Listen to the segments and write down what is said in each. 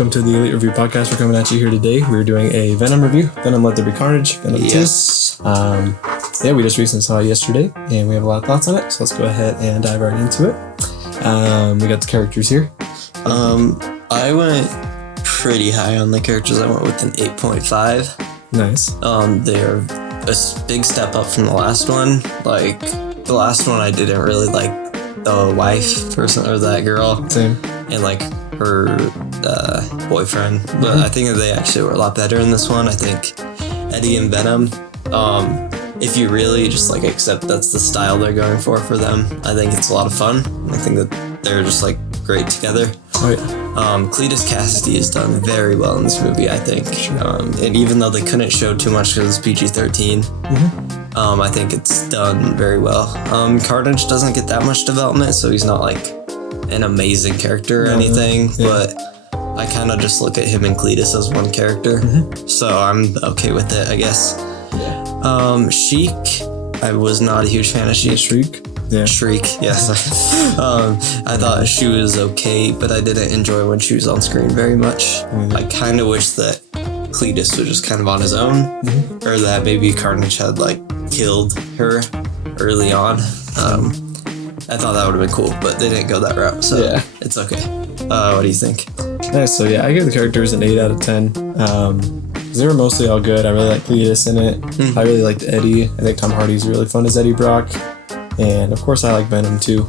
welcome to the ELEET Review Podcast. We're coming at you here today. We're doing a Venom review. Venom, Let There Be Carnage. Venom 2. Yeah, we just recently saw it yesterday, and we have a lot of thoughts on it. So let's go ahead and dive right into it. We got the characters here. I went pretty high on the characters. I went with an 8.5. Nice. They're a big step up from the last one. Like, the last one I didn't really like the wife person or that girl. Same. And like her boyfriend. But I think that they actually were a lot better in this one. I think Eddie and Venom, if you really just like accept that's the style they're going for them, I think it's a lot of fun. I think that they're just like great together. Right. Cletus Cassidy is done very well in this movie, I think. And even though they couldn't show too much because it's PG-13, I think it's done very well. Carnage doesn't get that much development, so he's not like an amazing character or anything, but I kind of just look at him and Cletus as one character, so I'm okay with it, I guess. Sheik, I was not a huge fan of Sheik. Shriek, yes. I thought she was okay, but I didn't enjoy when she was on screen very much. I kind of wish that Cletus was just kind of on his own, or that maybe Carnage had like killed her early on. I thought that would have been cool, but they didn't go that route, so it's okay. What do you think? Nice. So yeah, I give the characters an 8 out of 10. They were mostly all good. I really like Cletus in it. I really liked Eddie. I think Tom Hardy's really fun as Eddie Brock. And of course I like Venom too.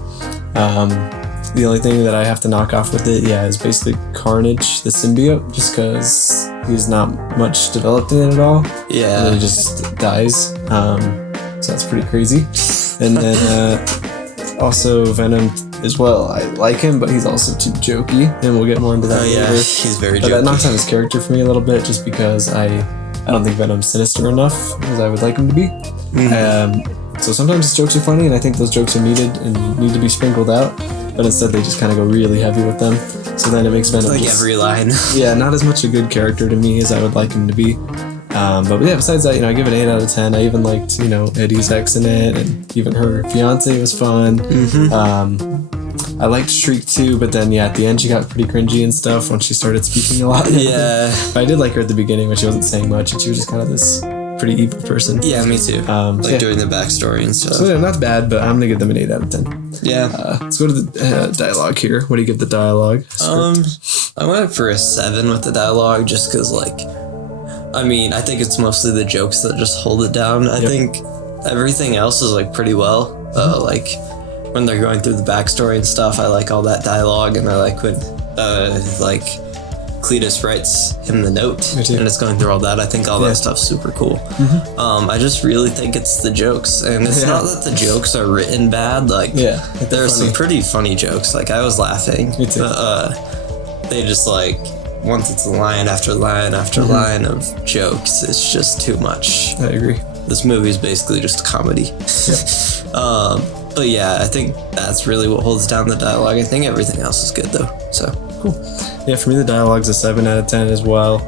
The only thing that I have to knock off with it, is basically Carnage, the symbiote, just because he's not much developed in it at all. Yeah. And he just dies. So that's pretty crazy. And then also Venom as well. I like him, but he's also too jokey, and we'll get more into that later. He's very jokey. That knocks out his character for me a little bit, just because I don't think Venom's sinister enough as I would like him to be. So sometimes his jokes are funny, and I think those jokes are needed and need to be sprinkled out, but instead they just kind of go really heavy with them. So then it makes Venom like every line. Not as much a good character to me as I would like him to be. But yeah, besides that, I give it an 8 out of 10. I even liked, Eddie's ex in it, and even her fiance was fun. I liked Shriek too, but then at the end she got pretty cringy and stuff when she started speaking a lot. But I did like her at the beginning when she wasn't saying much, and she was just kind of this pretty evil person. Yeah, me too. During the backstory and stuff. So yeah, not bad, but I'm gonna give them an 8 out of 10. Yeah. Let's go to the dialogue here. What do you give the dialogue? I went for a 7 with the dialogue, just because I think it's mostly the jokes that just hold it down. I think everything else is pretty well. When they're going through the backstory and stuff, I like all that dialogue, and I like when Cletus writes him the note, and it's going through all that. I think all that stuff's super cool. I just really think it's the jokes, and it's not that the jokes are written bad. There are some pretty funny jokes. I was laughing. Me too. But they just once it's line after line after line of jokes, it's just too much. I agree. This movie is basically just a comedy. But yeah, I think that's really what holds down the dialogue. I think everything else is good though. So cool. Yeah, for me the dialogue's a 7 out of 10 as well.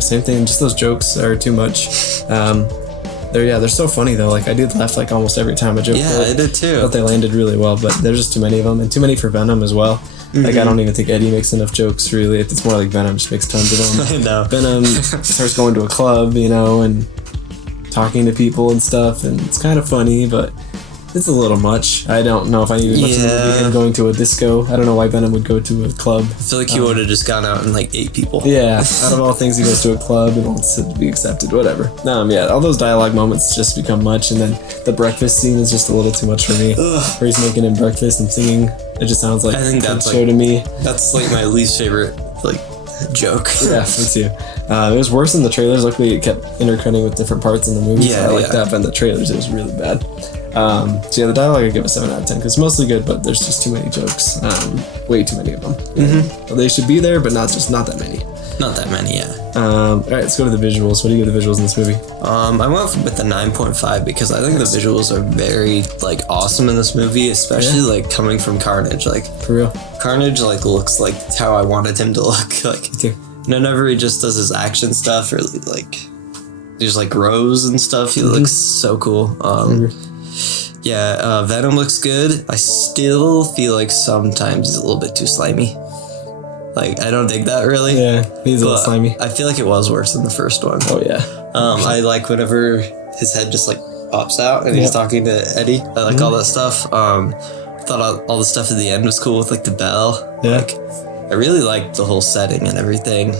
Same thing. Just those jokes are too much. They're so funny though. I did laugh almost every time a joke. Yeah, I did too. I thought they landed really well, but there's just too many of them, and too many for Venom as well. I don't even think Eddie makes enough jokes, really. It's more like Venom just makes tons of them. I know. Venom starts going to a club, and talking to people and stuff, and it's kind of funny, but it's a little much. I don't know if I needed much of him going to a disco. I don't know why Venom would go to a club. I feel like he would have just gone out and 8 people. Yeah, out of all things, he goes to a club and wants to be accepted, whatever. All those dialogue moments just become much, and then the breakfast scene is just a little too much for me. Where he's making him breakfast and singing. It just sounds like a show to me. That's my least favorite joke. Yeah, me too. It was worse in the trailers. Luckily, it kept intercutting with different parts in the movie. So I like that, but in the trailers, it was really bad. The dialogue I give a 7 out of 10 because it's mostly good, but there's just too many jokes. Way too many of them. They should be there, but not that many. Not that many, yeah. Alright, let's go to the visuals. What do you give the visuals in this movie? I went with the 9.5 because I think the visuals are very awesome in this movie, especially coming from Carnage. For real. Carnage looks like how I wanted him to look. Me too. Whenever he just does his action stuff or there's rows and stuff, he looks so cool. Venom looks good. I still feel like sometimes he's a little bit too slimy. Like, I don't dig that really. Yeah, he's a little slimy. I feel like it was worse than the first one. Oh, yeah. I like whenever his head just, like, pops out and he's talking to Eddie. I like all that stuff. Thought all the stuff at the end was cool with, like, the bell. Yeah. Like, I really liked the whole setting and everything.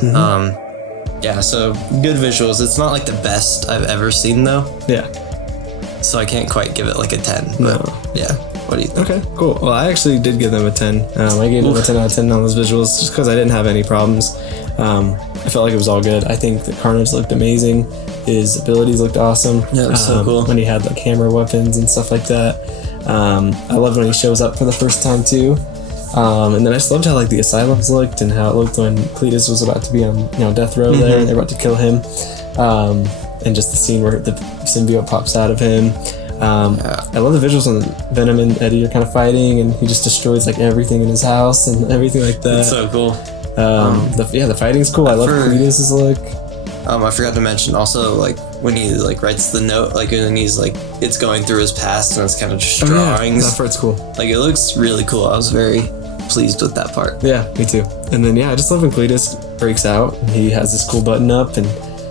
Yeah, so good visuals. It's not, like, the best I've ever seen, though. Yeah. So I can't quite give it, like, a 10. But, No. yeah. What do you think? Okay, cool. Well, I actually did give them a 10. I gave them a 10 out of 10 on those visuals just because I didn't have any problems. I felt like it was all good. I think that Carnage looked amazing. His abilities looked awesome. Yeah, it was so cool. When he had like hammer weapons and stuff like that. I loved when he shows up for the first time too. And then I just loved how like the asylums looked and how it looked when Cletus was about to be on death row there and they're about to kill him. And just the scene where the symbiote pops out of him. I love the visuals when Venom and Eddie are kind of fighting and he just destroys like everything in his house and everything like that. It's so cool. The fighting's cool. I love Cletus's look. I forgot to mention also like when he like writes the note, like when he's like it's going through his past and it's kind of just drawings. That part's cool. Like it looks really cool. I was very pleased with that part. Yeah, me too. And then I just love when Cletus breaks out and he has this cool button up and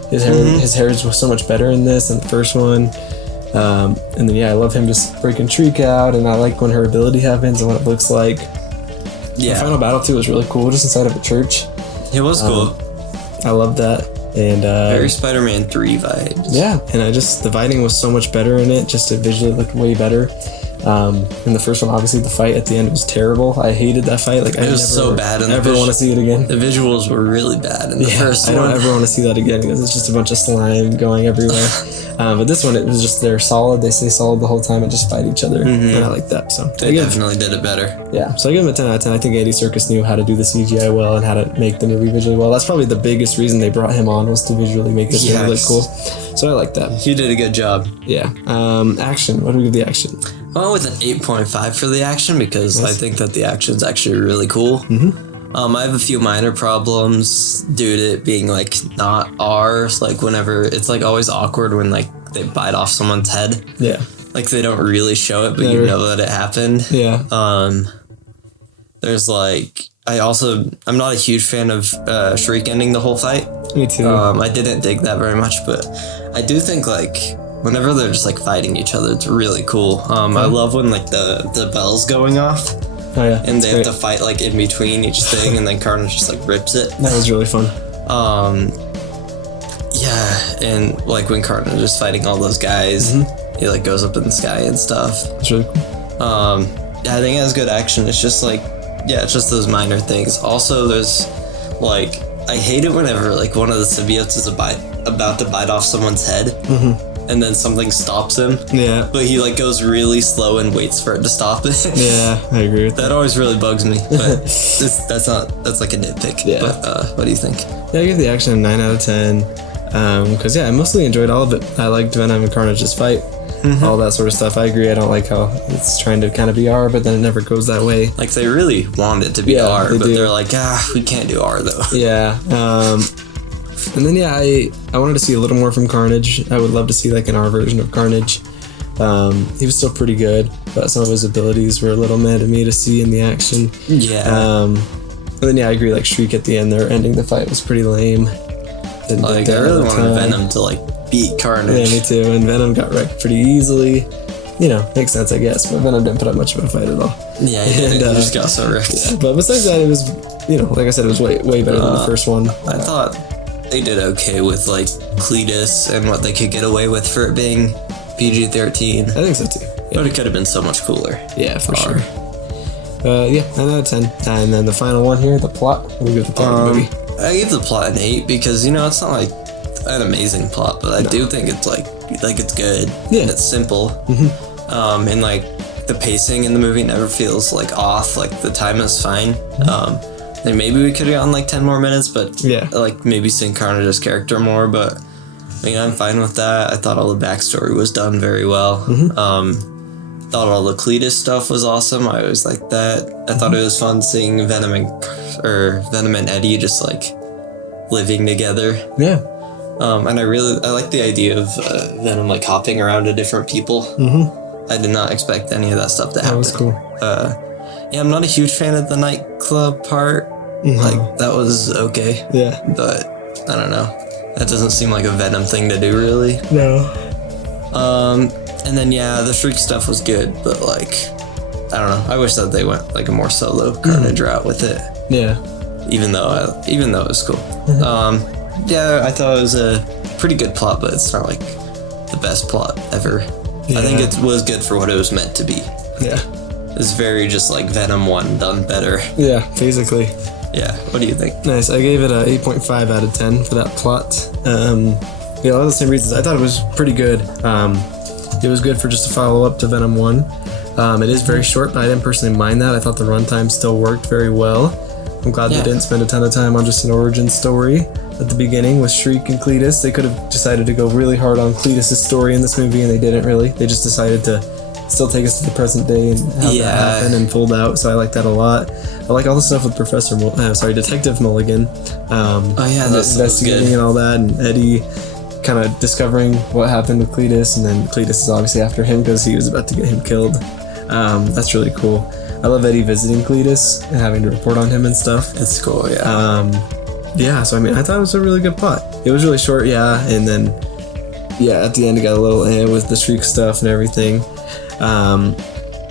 his hair is so much better in this than the first one. And then I love him just breaking Shriek out, and I like when her ability happens and what it looks like. Yeah, the final battle too was really cool, just inside of a church. It was cool. I love that, and very Spider-Man 3 vibes. Yeah, and the fighting was so much better in it. Just it visually looked way better. In the first one, obviously the fight at the end was terrible. I hated that fight. Like it was so bad. I never want to see it again. The visuals were really bad in the first one. I don't ever want to see that again because it's just a bunch of slime going everywhere. But this one, it was just they're solid. They stay solid the whole time and just fight each other, and I like that. So they definitely did it better. Yeah, so I give them a 10 out of 10. I think Andy Serkis knew how to do the CGI well and how to make the movie visually well. That's probably the biggest reason they brought him on was to visually make this movie look cool. So I like that. He did a good job. Yeah. Action. What do we give the action? I went with an 8.5 for the action because I think that the action's actually really cool. I have a few minor problems due to it being like not ours. Like whenever it's like always awkward when like they bite off someone's head. Yeah. Like they don't really show it, but you know that it happened. Yeah. There's like I'm not a huge fan of Shriek ending the whole fight. Me too. I didn't dig that very much, but I do think like whenever they're just like fighting each other, it's really cool. I love when like the bell's going off. Oh yeah. And they have to fight like in between each thing, and then Carnage just like rips it. That was really fun. Yeah, and like when Carnage is fighting all those guys, he like goes up in the sky and stuff. That's really cool. Yeah, I think it has good action. It's just like, it's just those minor things. Also, there's like, I hate it whenever like one of the symbiotes is about to bite off someone's head. And then something stops him. Yeah. But he like goes really slow and waits for it to stop it. Yeah, I agree with that. That always really bugs me. But that's like a nitpick. Yeah. But what do you think? Yeah, I give the action a 9 out of 10. Because I mostly enjoyed all of it. I liked Venom and Carnage's fight. All that sort of stuff. I agree. I don't like how it's trying to kind of be R, but then it never goes that way. Like they really want it to be R, but they're like, we can't do R though. Yeah. And then I wanted to see a little more from Carnage. I would love to see like an R version of Carnage. He was still pretty good, but some of his abilities were a little mad to me to see in the action. Yeah. And then I agree. Like Shriek at the end, there ending the fight was pretty lame. Like I really wanted Venom to like beat Carnage. Yeah, me too. And Venom got wrecked pretty easily. You know, makes sense, I guess. But Venom didn't put up much of a fight at all. Yeah, he didn't. He just got so wrecked. Yeah, but besides that, it was, like I said, it was way better than the first one. I thought they did okay with like Cletus and what they could get away with for it being PG-13. I think so too. Yeah. But it could have been so much cooler. Yeah, for sure. 9 out of 10. And then the final one here, the plot. What do you give the plot of the movie? I gave the plot an 8 because, it's not like an amazing plot, but I do think it's like it's good. Yeah. And it's simple. And like the pacing in the movie never feels like off. Like the time is fine. And maybe we could have gotten like 10 more minutes, but like maybe seeing Carnage's character more, but I'm fine with that. I thought all the backstory was done very well. Thought all the Cletus stuff was awesome. I always liked that. I thought it was fun seeing Venom and Eddie just like living together. Yeah. And I like the idea of Venom like hopping around to different people. I did not expect any of that stuff to happen. That was cool. I'm not a huge fan of the nightclub part. Like, that was okay. Yeah. But, I don't know. That doesn't seem like a Venom thing to do, really. No. And then, yeah, the Shriek stuff was good, but, like, I don't know. I wish that they went, like, a more solo Carnage route with it. Yeah. Even though it was cool. Yeah, I thought it was a pretty good plot, but it's not, like, the best plot ever. Yeah. I think it was good for what it was meant to be. Yeah. It's very just like Venom 1 done better. Yeah, basically. Yeah, what do you think? Nice. I gave it a 8.5 out of 10 for that plot. Yeah, a lot of the same reasons. I thought it was pretty good. It was good for just a follow-up to Venom 1. It is very short, but I didn't personally mind that. I thought the runtime still worked very well. I'm glad they didn't spend a ton of time on just an origin story at the beginning with Shriek and Cletus. They could have decided to go really hard on Cletus' story in this movie, and they didn't really. They just decided to still take us to the present day and have that happen and fold out, so I like that a lot. I like all the stuff with Detective Mulligan. That's investigating and all that, and Eddie kind of discovering what happened with Cletus, and then Cletus is obviously after him because he was about to get him killed. That's really cool. I love Eddie visiting Cletus and having to report on him and stuff. It's cool, yeah. So I mean, I thought it was a really good plot. It was really short, and then at the end it got a little with the Shriek stuff and everything.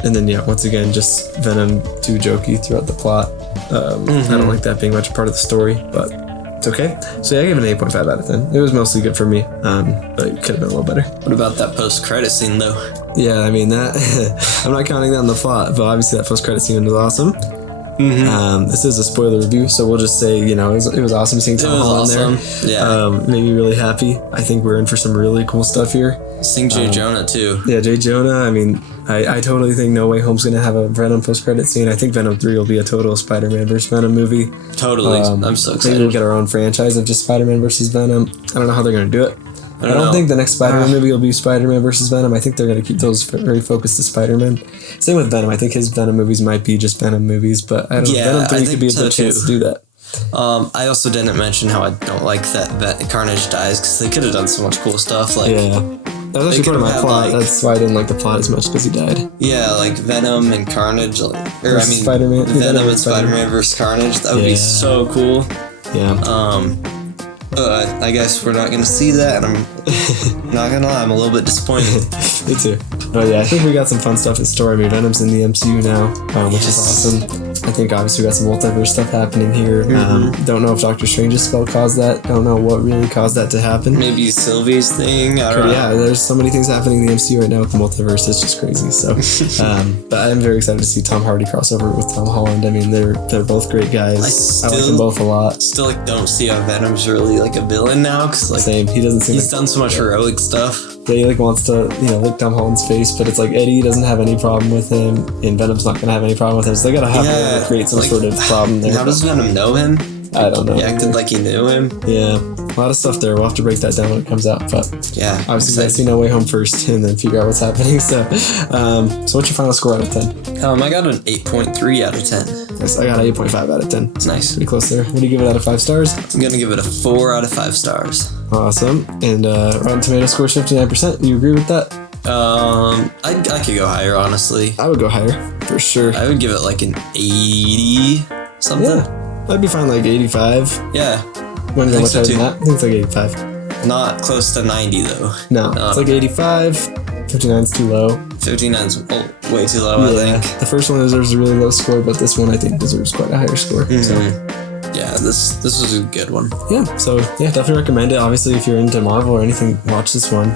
And then once again, just Venom too jokey throughout the plot. I don't like that being much a part of the story, but it's okay. So I gave it an 8.5 out of 10. It was mostly good for me, but it could have been a little better. What about that post-credit scene, though? Yeah, I mean, that I'm not counting that in the plot, but obviously that post-credit scene was awesome. This is a spoiler review, so we'll just say, it was awesome seeing Tom Holland there. Yeah. Made me really happy. I think we're in for some really cool stuff here. Seeing J. Jonah, too. Yeah, J. Jonah. I mean, I totally think No Way Home's going to have a Venom post-credit scene. I think Venom 3 will be a total Spider-Man versus Venom movie. Totally. I'm so excited. Maybe we'll get our own franchise of just Spider-Man versus Venom. I don't know how they're going to do it. I don't think the next Spider-Man movie will be Spider-Man versus Venom. I think they're going to keep those very focused to Spider-Man. Same with Venom. I think his Venom movies might be just Venom movies, but I don't know. Venom 3 could be a good chance to do that. I also didn't mention how I don't like that Carnage dies, because they could have done so much cool stuff. That was actually part of my plot. That's why I didn't like the plot as much, because he died. Yeah, like Venom and Carnage, Spider-Man. Venom and Spider-Man versus Carnage. That would be so cool. Yeah. I guess we're not going to see that, and I'm not going to lie, I'm a little bit disappointed. Me too. But I think we got some fun stuff in store. I mean, Venom's in the MCU now, which is awesome. I think obviously we got some multiverse stuff happening here. Don't know if Doctor Strange's spell caused that. Don't know what really caused that to happen. Maybe Sylvie's thing. I don't know. Yeah, there's so many things happening in the MCU right now with the multiverse. It's just crazy. So, but I'm very excited to see Tom Hardy cross over with Tom Holland. I mean, they're both great guys. I like them both a lot. Still don't see how Venom's really like a villain now, because same. He doesn't seem he's done so much heroic stuff. Yeah, he wants to lick Tom Holland's face, but it's like Eddie doesn't have any problem with him, and Venom's not gonna have any problem with him. So they gotta have to create some sort of problem there. How does Venom know him? I don't know. He acted like he knew him. Yeah, a lot of stuff there. We'll have to break that down when it comes out. But obviously, we gotta see No Way Home first, and then figure out what's happening. So, so what's your final score out of 10? I got an 8.3 out of 10. Yes, I got an 8.5 out of 10. It's nice. Pretty close there. What do you give it out of 5 stars? I'm gonna give it a 4 out of 5 stars. Awesome. And Rotten Tomato score 59%. You agree with that? I could go higher, honestly. I would go higher for sure. I would give it like an 80 something. Yeah. I'd be fine like 85. Yeah. When is much higher than that? I think it's like 85. Not close to 90 though. No, it's like 85. 59's too low. 59's way too low, I think. The first one deserves a really low score, but this one I think deserves quite a higher score. So. Yeah, this was a good one. Yeah, so definitely recommend it. Obviously, if you're into Marvel or anything, watch this one.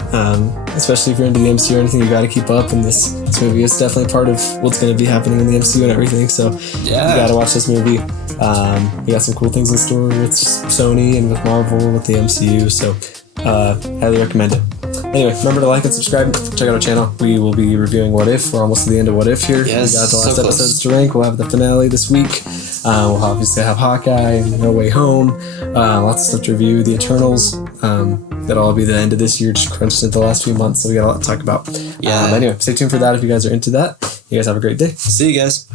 Especially if you're into the MCU or anything, you got to keep up. And this movie is definitely part of what's going to be happening in the MCU and everything. So you got to watch this movie. We got some cool things in store with Sony and with Marvel, with the MCU. So highly recommend it. Anyway, remember to like and subscribe. Check out our channel. We will be reviewing What If. We're almost to the end of What If here. Yes, we got the last episodes to rank. We'll have the finale this week. We'll obviously have Hawkeye and No Way Home. Lots of stuff to review. The Eternals. That'll all be the end of this year, just crunched into the last few months, so we got a lot to talk about. Anyway, stay tuned for that if you guys are into that. You guys have a great day. See you guys.